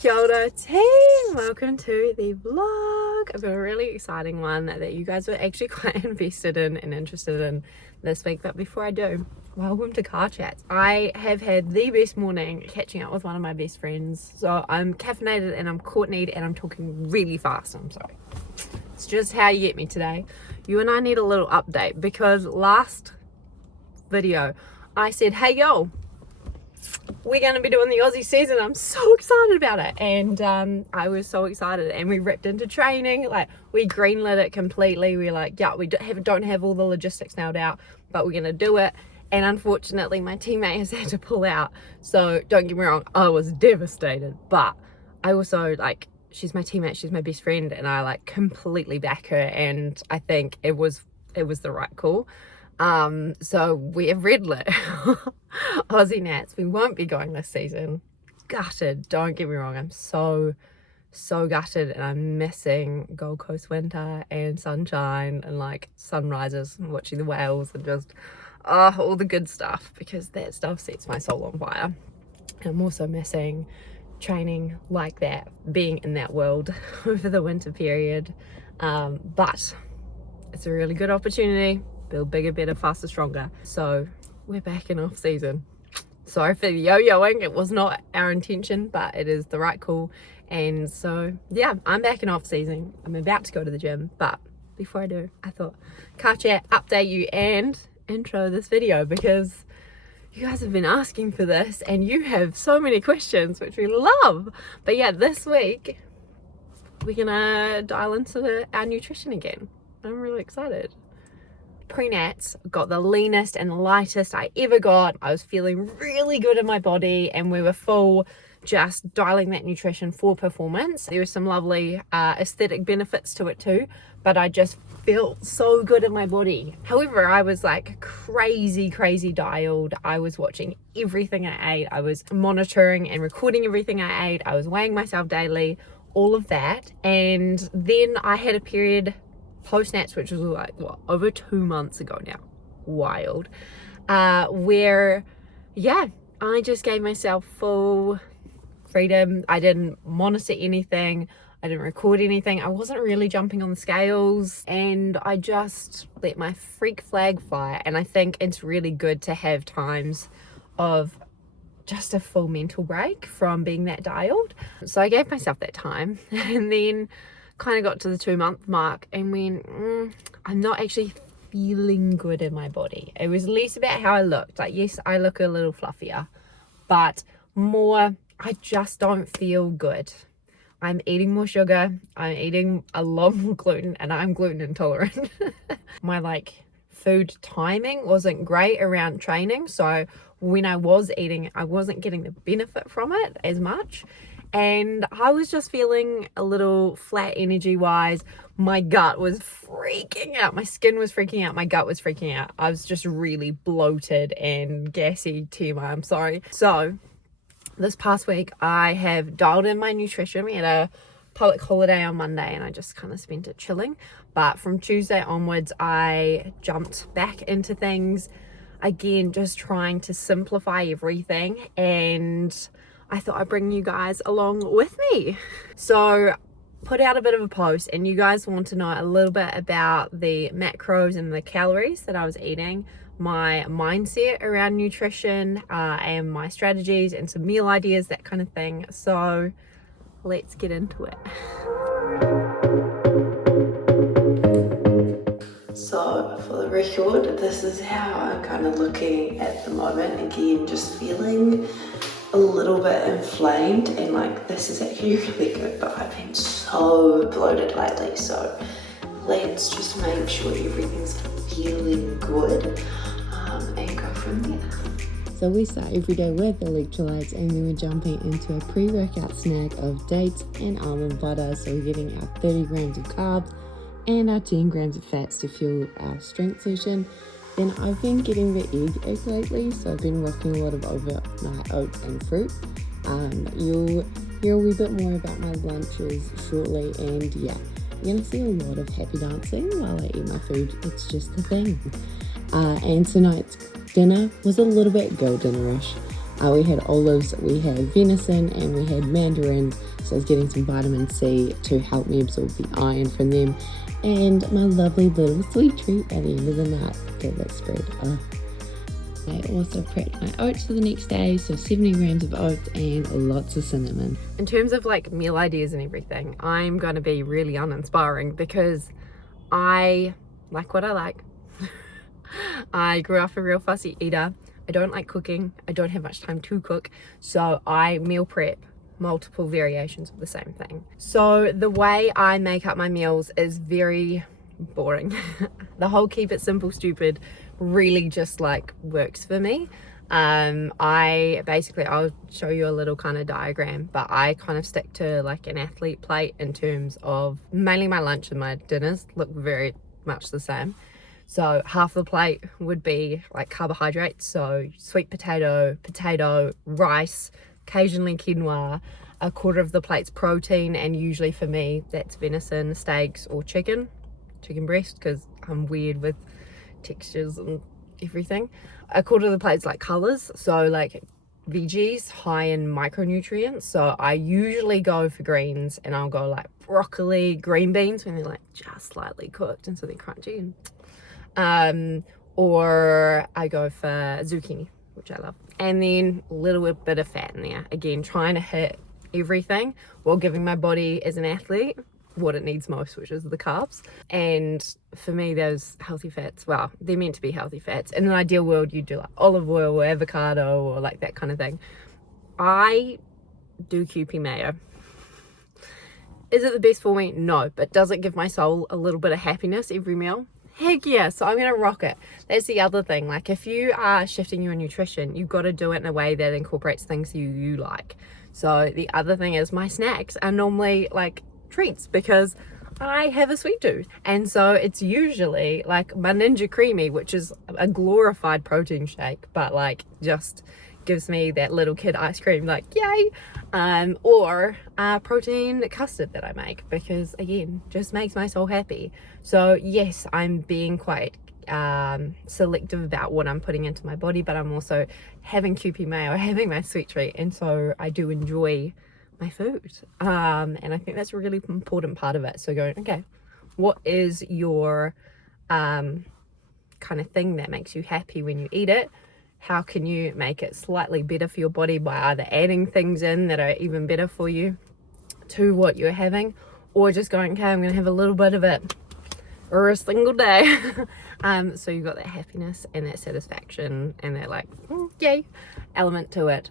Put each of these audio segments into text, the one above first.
Kia ora team! Welcome to the vlog. I've got a really exciting one that you guys were actually quite invested in and interested in this week. But before I do, welcome to Car Chats. I have had the best morning catching up with one of my best friends. So I'm caffeinated and I'm Courtney'd and I'm talking really fast. I'm sorry. It's just how you get me today. You and I need a little update because last video I said, hey yo, we're going to be doing the Aussie season. I'm so excited about it. And I was so excited, and we ripped into training. Like, we greenlit it completely. We're like, yeah, we don't have all the logistics nailed out, but we're going to do it. And unfortunately my teammate has had to pull out, so don't get me wrong, I was devastated, but I also, like, she's my teammate, she's my best friend, and I like completely back her, and I think it was the right call. So we have red lit Aussie Nats. We won't be going this season. Gutted, don't get me wrong, I'm so gutted, and I'm missing Gold Coast winter and sunshine and like sunrises and watching the whales and just all the good stuff, because that stuff sets my soul on fire. I'm also missing training like that, being in that world over the winter period, but it's a really good opportunity. Build bigger, better, faster, stronger. So we're back in off season. Sorry for the yo-yoing, it was not our intention, but it is the right call. And so yeah, I'm back in off season. I'm about to go to the gym, but before I do, I thought car chat, update you and intro this video, because you guys have been asking for this and you have so many questions, which we love. But yeah, this week we're gonna dial into our nutrition again. I'm really excited. Pre-nats, got the leanest and lightest I ever got. I was feeling really good in my body, and we were full just dialing that nutrition for performance. There were some lovely aesthetic benefits to it too, but I just felt so good in my body. However, I was like crazy dialed. I was watching everything I ate. I was monitoring and recording everything I ate. I was weighing myself daily, all of that. And then I had a period post-nats, which was like, what, over 2 months ago now, wild, where yeah, I just gave myself full freedom. I didn't monitor anything, I didn't record anything, I wasn't really jumping on the scales, and I just let my freak flag fly. And I think it's really good to have times of just a full mental break from being that dialed. So I gave myself that time, and then kind of got to the 2 month mark and went, I'm not actually feeling good in my body. It was less about how I looked. Like, yes, I look a little fluffier, but more, I just don't feel good. I'm eating more sugar, I'm eating a lot more gluten, and I'm gluten intolerant. My like food timing wasn't great around training, so when I was eating, I wasn't getting the benefit from it as much. And I was just feeling a little flat energy wise. My gut was freaking out. My skin was freaking out. My gut was freaking out. I was just really bloated and gassy, TMI, I'm sorry. So this past week I have dialed in my nutrition. We had a public holiday on Monday and I just kind of spent it chilling. But from Tuesday onwards, I jumped back into things again, just trying to simplify everything. And I thought I'd bring you guys along with me. So put out a bit of a post, and you guys want to know a little bit about the macros and the calories that I was eating, my mindset around nutrition, and my strategies and some meal ideas, that kind of thing. So let's get into it. So for the record, this is how I'm kind of looking at the moment. Again, just feeling a little bit inflamed, and like, this is actually really good, but I've been so bloated lately. So let's just make sure everything's feeling good, and go from there. So we start every day with electrolytes, and then we're jumping into a pre-workout snack of dates and almond butter. So we're getting our 30 grams of carbs and our 10 grams of fats to fuel our strength session. Then I've been getting the egg lately, so I've been rocking a lot of overnight oats and fruit. You'll hear a wee bit more about my lunches shortly, and yeah, you're gonna see a lot of happy dancing while I eat my food. It's just the thing. And tonight's dinner was a little bit girl dinner-ish. We had olives, we had venison, and we had mandarins. So I was getting some vitamin C to help me absorb the iron from them. And my lovely little sweet treat at the end of the night. Get that spread. I also prepped my oats for the next day, so 70 grams of oats and lots of cinnamon. In terms of like meal ideas and everything, I'm going to be really uninspiring because I like what I like. I grew up a real fussy eater. I don't like cooking. I don't have much time to cook, so I meal prep multiple variations of the same thing. So the way I make up my meals is very boring. The whole keep it simple stupid really just like works for me. I'll show you a little kind of diagram, but I kind of stick to like an athlete plate in terms of mainly my lunch and my dinners look very much the same. So half the plate would be like carbohydrates, so sweet potato, rice, occasionally quinoa. A quarter of the plate's protein, and usually for me that's venison, steaks, or chicken breast, because I'm weird with textures and everything. A quarter of the plate's like colors, so like veggies high in micronutrients. So I usually go for greens, and I'll go like broccoli, green beans when they're like just slightly cooked and so they're crunchy. Or I go for zucchini, which I love, and then a little bit of fat in there, again trying to hit everything while giving my body as an athlete what it needs most, which is the carbs. And for me, those healthy fats, well, they're meant to be healthy fats. In an ideal world, you do like olive oil or avocado or like that kind of thing. I do Kewpie mayo. Is it the best for me? No. But does it give my soul a little bit of happiness every meal? Heck yeah. So I'm going to rock it. That's the other thing. Like if you are shifting your nutrition, you've got to do it in a way that incorporates things you like. So the other thing is my snacks are normally like treats because I have a sweet tooth, and so it's usually like my Ninja Creamy, which is a glorified protein shake but like just gives me that little kid ice cream, like yay. Or protein custard that I make, because again just makes my soul happy. So yes, I'm being quite selective about what I'm putting into my body, but I'm also having Kewpie mayo, having my sweet treat, and so I do enjoy my food, and I think that's a really important part of it. So going, okay, what is your kind of thing that makes you happy when you eat it? How can you make it slightly better for your body by either adding things in that are even better for you to what you're having, or just going, okay, I'm gonna have a little bit of it or a single day. So you've got that happiness and that satisfaction and that like yay element to it.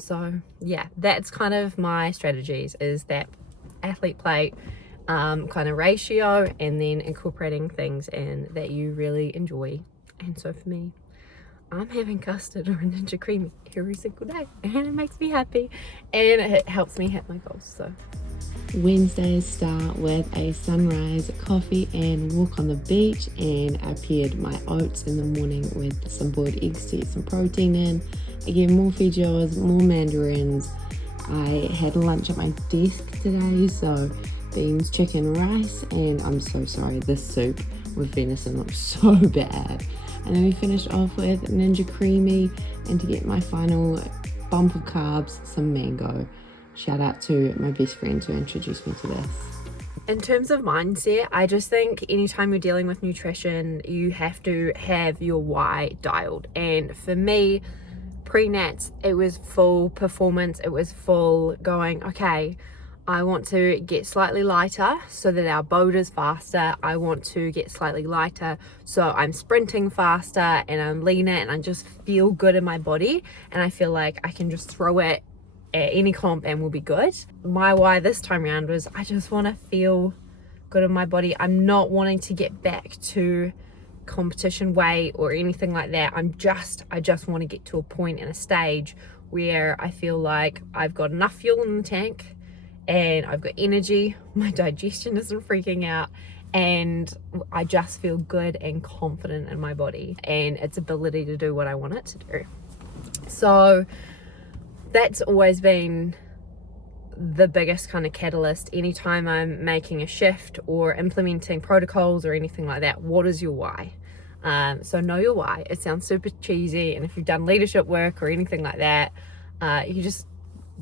So yeah, that's kind of my strategies, is that athlete plate kind of ratio, and then incorporating things in that you really enjoy. And so for me, I'm having custard or a Ninja Creamy every single day, and it makes me happy and it helps me hit my goals. So Wednesdays start with a sunrise, coffee, and walk on the beach, and I paired my oats in the morning with some boiled eggs to get some protein in. Again, more veggies, more mandarins. I had lunch at my desk today, so beans, chicken, rice, and I'm so sorry, this soup with venison looks so bad. And then we finished off with Ninja Creamy, and to get my final bump of carbs, some mango. Shout out to my best friend who introduced me to this. in terms of mindset, I just think anytime you're dealing with nutrition, you have to have your why dialed. And for me, pre-nats, it was full performance. It was full going, okay, I want to get slightly lighter so that our boat is faster. I want to get slightly lighter so I'm sprinting faster and I'm leaner and I just feel good in my body, and I feel like I can just throw it at any comp and we'll be good. My why this time around was I just want to feel good in my body. I'm not wanting to get back to competition weight or anything like that. I just want to get to a point in a stage where I feel like I've got enough fuel in the tank and I've got energy, my digestion isn't freaking out, and I just feel good and confident in my body and its ability to do what I want it to do. So that's always been the biggest kind of catalyst anytime I'm making a shift or implementing protocols or anything like that. What is your why? So know your why. It sounds super cheesy, and if you've done leadership work or anything like that,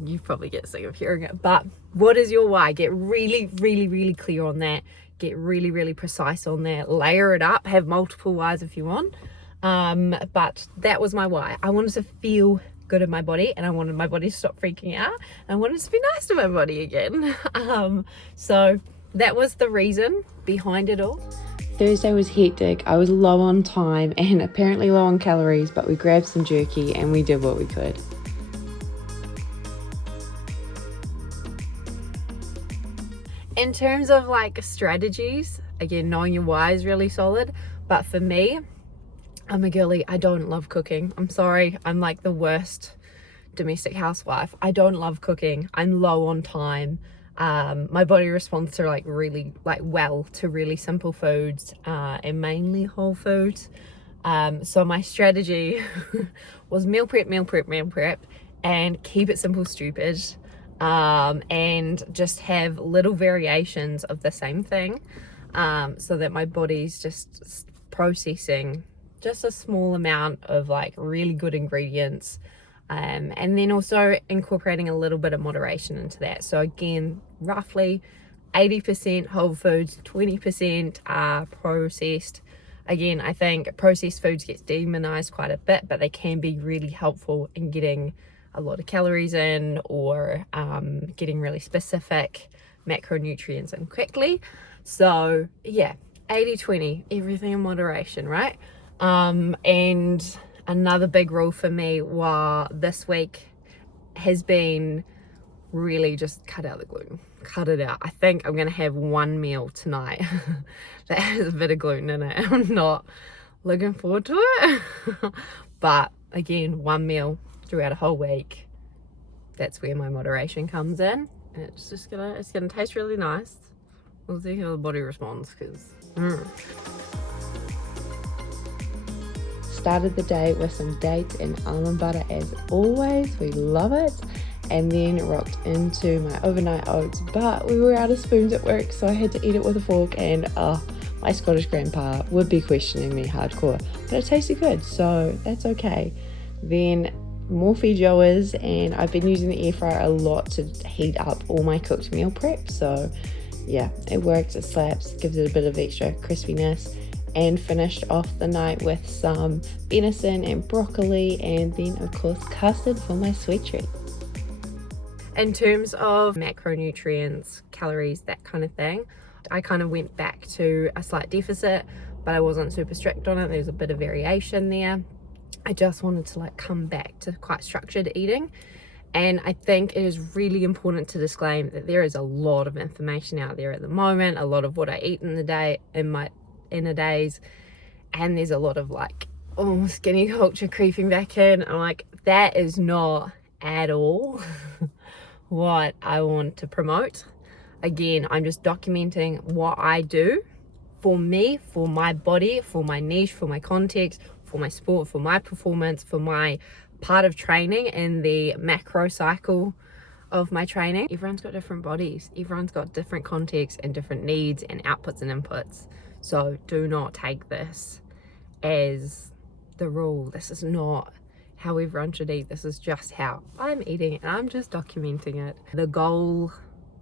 you probably get sick of hearing it. But what is your why? Get really, really, really clear on that. Get really, really precise on that. Layer it up. Have multiple whys if you want. But that was my why. I wanted to feel good in my body, and I wanted my body to stop freaking out, and I wanted to be nice to my body again. So that was the reason behind it all. Thursday was hectic. I was low on time and apparently low on calories, but we grabbed some jerky and we did what we could. In terms of like strategies, again, knowing your why is really solid. But for me, I'm a girly. I don't love cooking. I'm sorry. I'm like the worst domestic housewife. I don't love cooking. I'm low on time. My body responds to well to really simple foods, and mainly whole foods. So my strategy was meal prep, and keep it simple, stupid. And just have little variations of the same thing, so that my body's just processing just a small amount of like really good ingredients, and then also incorporating a little bit of moderation into that. So again, roughly 80% whole foods, 20% are processed. Again, I think processed foods get demonized quite a bit, but they can be really helpful in getting a lot of calories in, or getting really specific macronutrients in quickly. So yeah, 80-20, everything in moderation, right? And another big rule for me this week has been really just cut out the gluten. Cut it out. I think I'm gonna have one meal tonight that has a bit of gluten in it. I'm not looking forward to it. But again, one meal throughout a whole week, that's where my moderation comes in. And it's gonna taste really nice. We'll see how the body responds, because Started the day with some dates and almond butter as always. We love it. And then rocked into my overnight oats, but we were out of spoons at work, so I had to eat it with a fork, and my Scottish grandpa would be questioning me hardcore, but it tasted good, so that's okay. Then more feijoas, and I've been using the air fryer a lot to heat up all my cooked meal prep, so yeah, it works, it slaps, gives it a bit of extra crispiness. And finished off the night with some venison and broccoli, and then of course custard for my sweet treat. In terms of macronutrients, calories, that kind of thing, I kind of went back to a slight deficit, but I wasn't super strict on it. There's a bit of variation there. I just wanted to like come back to quite structured eating. And I think it is really important to disclaim that there is a lot of information out there at the moment, a lot of what I eat in the day, in my inner days, and there's a lot of like, skinny culture creeping back in. I'm like, that is not at all what I want to promote. Again, I'm just documenting what I do for me, for my body, for my niche, for my context, for my sport, for my performance, for my part of training in the macro cycle of my training. Everyone's got different bodies, everyone's got different contexts and different needs and outputs and inputs. So do not take this as the rule. This is not how everyone should eat. This is just how I'm eating, and I'm just documenting it. The goal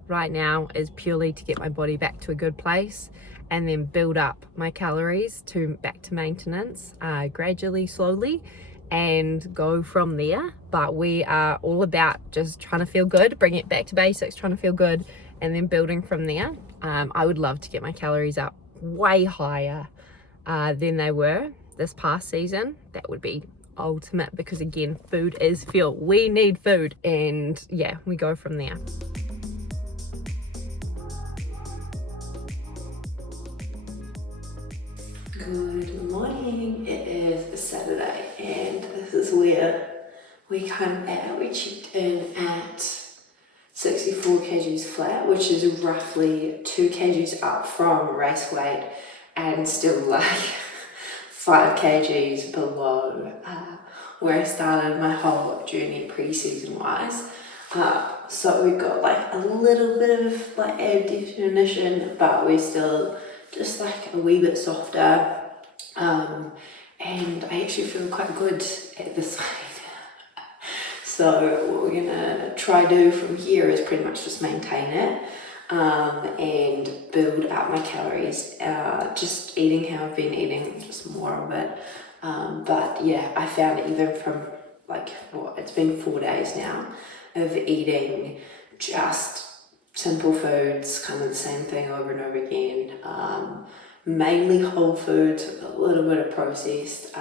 right now is purely to get my body back to a good place, and then build up my calories back to maintenance, gradually, slowly, and go from there. But we are all about just trying to feel good, bring it back to basics, trying to feel good, and then building from there. I would love to get my calories up way higher than they were this past season. That would be ultimate, because again, food is fuel. We need food, and yeah, we go from there. Good morning. It is Saturday, and this is where we come at. We checked in at 64 kgs flat, which is roughly 2 kgs up from race weight, and still like 5 kgs below where I started my whole journey pre-season wise. So we've got like a little bit of like air definition, but we're still just like a wee bit softer. and I actually feel quite good at this weight. So what we're gonna try do from here is pretty much just maintain it and build up my calories, just eating how I've been eating, just more of it. But yeah, I found even from like, it's been 4 days now of eating just simple foods, kind of the same thing over and over again. Mainly whole foods, a little bit of processed.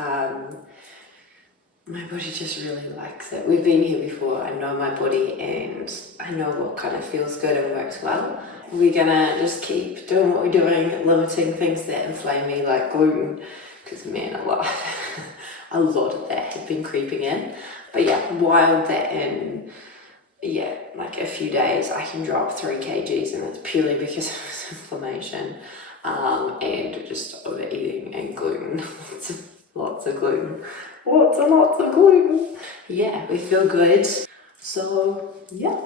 My body just really likes it. We've been here before. I know my body and I know what kind of feels good and works well. We're gonna just keep doing what we're doing, limiting things that inflame me like gluten, because man, a lot of that had been creeping in. But yeah, while that in, yeah, like a few days, I can drop 3 kgs, and it's purely because of this inflammation and just overeating and gluten. Lots of gluten. Lots and lots of gluten. Yeah, we feel good. So, yeah.